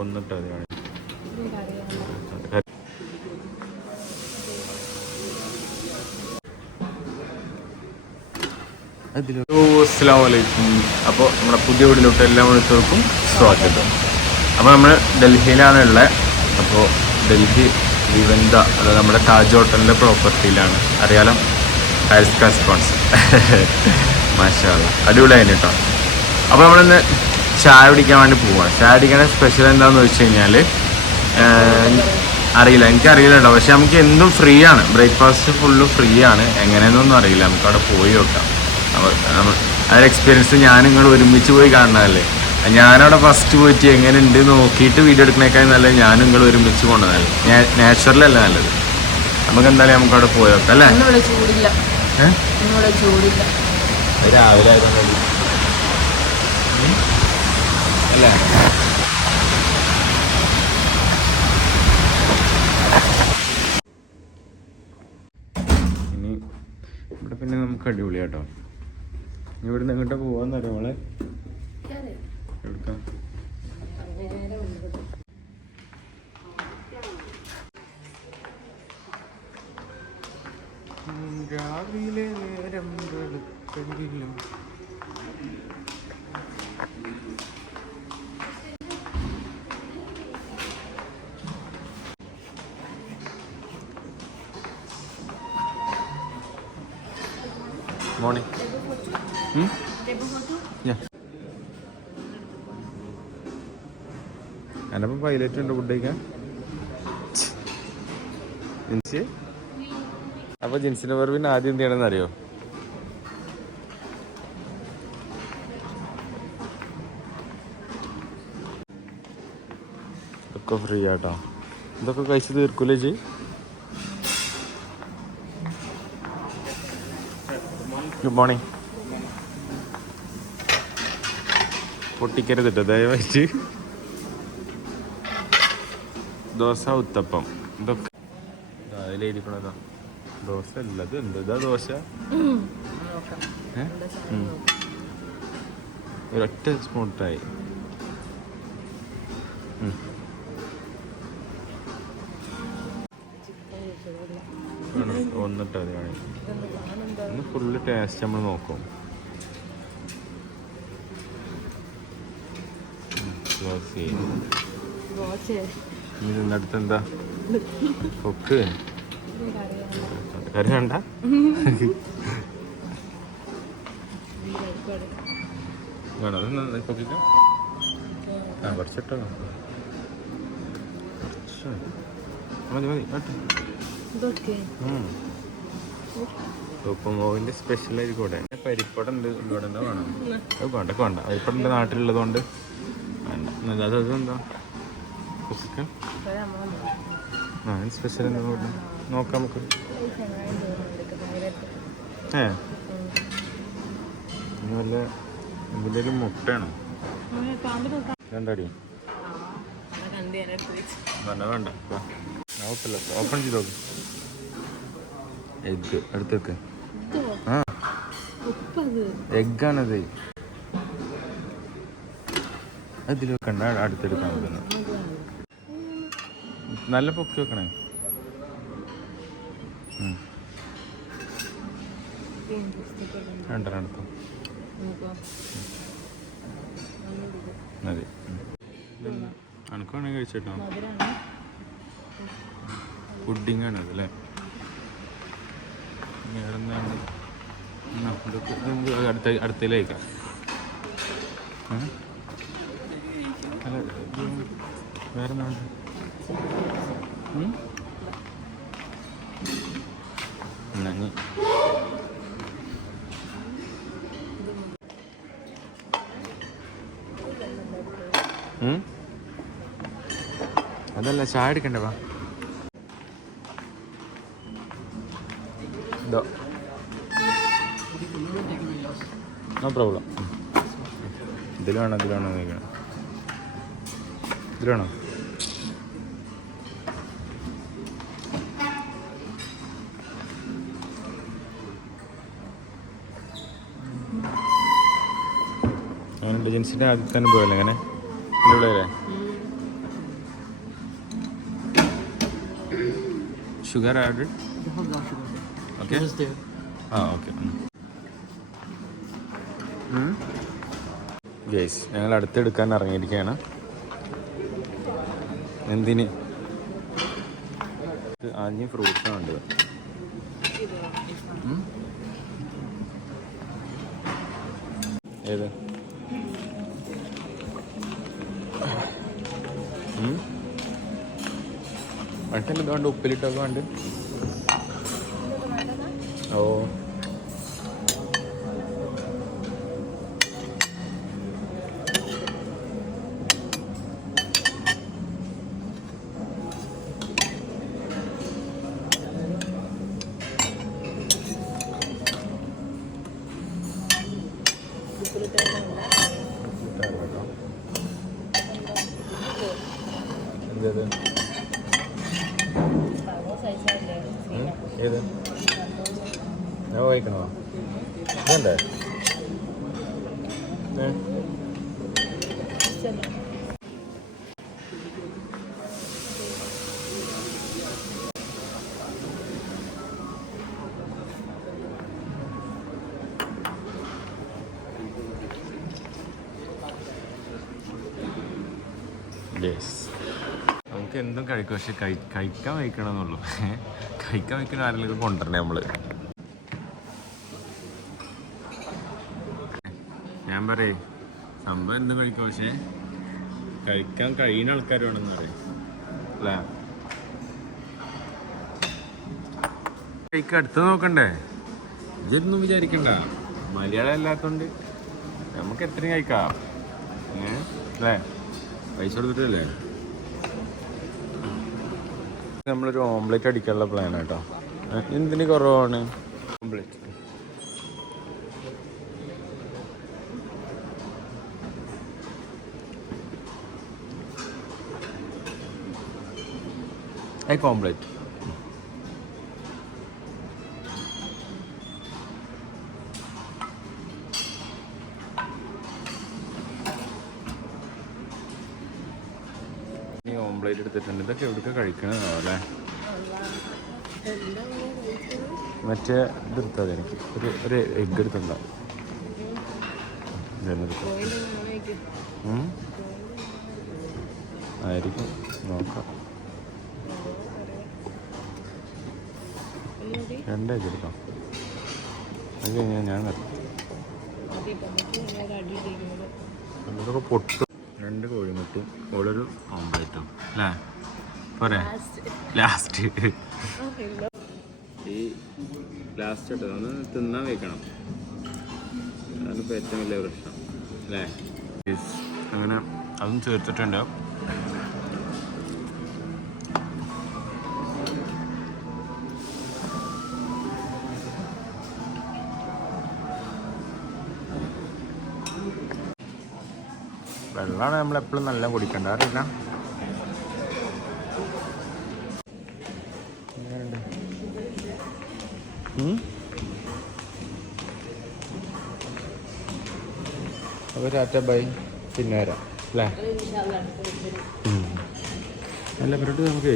ഒന്നിട്ട് അസ്സാമലൈക്കും അപ്പോൾ നമ്മുടെ പുതിയ വീടിലോട്ട് എല്ലാ മണിത്തർക്കും സ്വാഗതം. അപ്പോൾ നമ്മൾ ഡൽഹിയിലാണ് ഉള്ളത് അപ്പോൾ ഡൽഹി വിവന്ത അതായത് നമ്മുടെ താജ് ഹോട്ടലിന്റെ പ്രോപ്പർട്ടിയിലാണ്. അറിയാലോ ഹയർ കാസ്പോൺസ് മാഷാ അടിപൊളിയായിരുന്നു കേട്ടോ. അപ്പോൾ നമ്മളിന്ന് ചായ കുടിക്കാൻ വേണ്ടി പോവാം. ചായ കുടിക്കണ സ്പെഷ്യൽ എന്താണെന്ന് വെച്ച് കഴിഞ്ഞാൽ അറിയില്ല. എനിക്കറിയില്ല കേട്ടോ പക്ഷെ നമുക്ക് എന്തും ഫ്രീ ആണ് ബ്രേക്ക്ഫാസ്റ്റ് ഫുള്ള് ഫ്രീ ആണ് എങ്ങനെയെന്നൊന്നും അറിയില്ല. നമുക്ക് അവിടെ പോയി നോക്കാം. അപ്പോൾ അതൊരു എക്സ്പീരിയൻസ് ഞാൻ നിങ്ങൾ ഒരുമിച്ച് പോയി കാണണമല്ലേ ഞാനവിടെ ഫസ്റ്റ് പോയിട്ട് എങ്ങനെ ഉണ്ട് നോക്കിയിട്ട് വീഡിയോ എടുക്കണേക്കാൾ നല്ലത് ഞാൻ നിങ്ങൾ ഒരുമിച്ച് പോകണതല്ലേ നാച്ചുറലല്ല നല്ലത്. നമുക്ക് എന്തായാലും നമുക്ക് അവിടെ പോയി നോക്കാം അല്ലേ? രാവിലെ ആയതുകൊണ്ട് അല്ലേ? ഇനി ഇവിടെ പിന്നെ നമുക്ക് അടിപൊളിയാട്ടോ ഇനി ഇവിടുന്ന് എങ്ങോട്ടാ പോവാന്നറിയോ മോളെ? എവിടുക്കാ? രാവിലെ നേരം വെളുപ്പെങ്കിലും മോർണിംഗ് എന്നപ്പം പൈലറ്റ് ഉണ്ട് ഫുഡ് കഴിക്കാൻ. ജിൻസി? അപ്പൊ ജിൻസിന്റെ പിന്നെ ആദ്യം എന്ത് ചെയ്യണമെന്ന് അറിയോ? ഇതൊക്കെ ഫ്രീ ആട്ടോ. ഇതൊക്കെ കഴിച്ച് തീർക്കൂലേ ജി ഗുഡ് മോർണിംഗ് പൊട്ടിക്കരുത് കേട്ടോ ദയവായിട്ട്. ദോശ ഉത്തപ്പം. ഇതൊക്കെ. അതിലെഴുതിക്കണതാ ദോശ അല്ല ഇത് എന്ത്? ഇതാ ദോശ. ഒരൊറ്റ സ്പൂട്ടായി ഒന്നിട്ട് മതി വേണമെങ്കിൽ ഇന്ന് ഫുള്ള് ടേസ്റ്റ് നമ്മൾ നോക്കും. ഇതിനടുത്ത് എന്താ? കൊക്ക് കറി വേണ്ട. വേണോ? അത് നന്നായി കൊക്കിക്കാം ആ കുറച്ചിട്ടോ. കുറച്ച്. മതി മതി കേട്ടോ ഇതൊക്കെ. ഉപ്പുമാവിന്റെ സ്പെഷ്യൽ ഇവിടെ പരിപ്പടം ഉണ്ട് ഇവിടെ എന്താ വേണം? വേണ്ട വേണ്ട. പരിപ്പടം എന്റെ നാട്ടിലുള്ളതുകൊണ്ട് വേണ്ട. എന്നാ അത് അതെന്താ? കൊക്കിക്കാം ആ സ്പെഷ്യൽ എന്താ നോക്കാം നമുക്ക്. ഏ? ഇനി വല്ല മുട്ടയാണോ? രണ്ടടി വേണ്ട വേണ്ട. ഓപ്പൺ ചെയ്ത് നോക്ക് എഗ്ഗ് അടുത്തേക്ക് ആ. എഗ്ഗാണത് അതിൽ വെക്കണ്ട. അടുത്തെടുക്കാൻ പറ്റുന്നു. നല്ല പൊക്കി വെക്കണേ. രണ്ടെണ്ണം അടുത്തു മതി. അനക്കാണെങ്കിൽ കഴിച്ചേട്ടോ. പുഡിങ്ങാണ് ആണ് അതല്ലേ അടുത്ത അടുത്തതിലേക്കാം അല്ല വേറെ ഇനി? അതല്ല ചായ എടുക്കണ്ടേ വാ? ഇതോ. നോ പ്രോബ്ലം ഇതിലാണോ ഇതിലാണോ ഇതിൽ വേണം നോക്കണം ഇതിൽ വേണോ അങ്ങനെ ഡിജൻസിന്റെ ആദ്യത്തെ അനുഭവമല്ലേ അങ്ങനെ ഉള്ളിലേ ഷുഗർ ആഡ് ഓക്കെ ആ ഓക്കെ ഗേസ് ഞങ്ങൾ അടുത്തെടുക്കാൻ ഇറങ്ങിയിരിക്കുകയാണ്. എന്തിന്? ഇത് ആദ്യം ഫ്രൂട്ട്സ് ഉണ്ട് ഉം? ഏത്? മട്ടൻ ഇത് വേണ്ട ഉപ്പിലിട്ടൊക്കെ വേണ്ട ഓ എന്തത് ഉം? ഏത് ഞാൻ വായിക്കണോ ഇതണ്ടേ ഏ? യെസ് നമുക്ക് എന്തും കഴിക്കും പക്ഷെ കഴി കഴിക്കാൻ വയ്ക്കണമെന്നുള്ളൂ. കഴിക്കാൻ വയ്ക്കണ ആരെങ്കിലും കൊണ്ടുവരണേ നമ്മൾ ഞാൻ പറയേ. സംഭവം എന്തും കഴിക്കും പക്ഷെ? കഴിക്കാൻ കഴിയുന്ന ആൾക്കാർ വേണമെന്ന് പറയും. അല്ലേ? അടുത്ത് നോക്കണ്ടേ? ഇതൊന്നും വിചാരിക്കണ്ട. മലയാളം അല്ലാത്തോണ്ട് നമുക്ക് എത്രയും കഴിക്കാം. അല്ലേ? പൈസ കൊടുത്തിട്ടല്ലേ? നമ്മളൊരു ഓംലെറ്റ് അടിക്കാനുള്ള പ്ലാൻ കേട്ടോ എന്തിന് കുറവാണ്? ഓംലെറ്റ്. ഏക്ക് ഓംലെറ്റ് ഓംപ്ലേറ്റ് എടുത്തിട്ടുണ്ട്. ഇതൊക്കെ എവിടെയൊക്കെ കഴിക്കണതോ അല്ലേ? മറ്റേ ഇതെടുത്തത് എനിക്ക്. ഒരു ഒരു എഗ് എടുത്തുണ്ടാവും ആയിരിക്കും. നോക്കാം. രണ്ട് എടുക്കാം അത് കഴിഞ്ഞാൽ ഞാൻ ഇതൊക്കെ പൊട്ടും. രണ്ട് കോഴിമുട്ടും ഓളൊരു ഓംപ്ലേറ്റും അല്ലേ? പോരെ. ലാസ്റ്റ് ഈ ലാസ്റ്റ് ഇട്ടത് ഒന്ന് തിന്നാൻ വെക്കണം. അതാണ് ഇപ്പോൾ ഏറ്റവും വലിയ പ്രശ്നം. അല്ലേ? അങ്ങനെ അതും ചേർത്തിട്ടുണ്ട്. വെള്ളമാണ് നമ്മൾ എപ്പോഴും നല്ല കുടിക്കേണ്ട അറിയില്ല. അപ്പോൾ ടാറ്റ ബൈ പിന്നെ വരാം. അല്ലേ? നല്ല പരിപാടി നമുക്ക്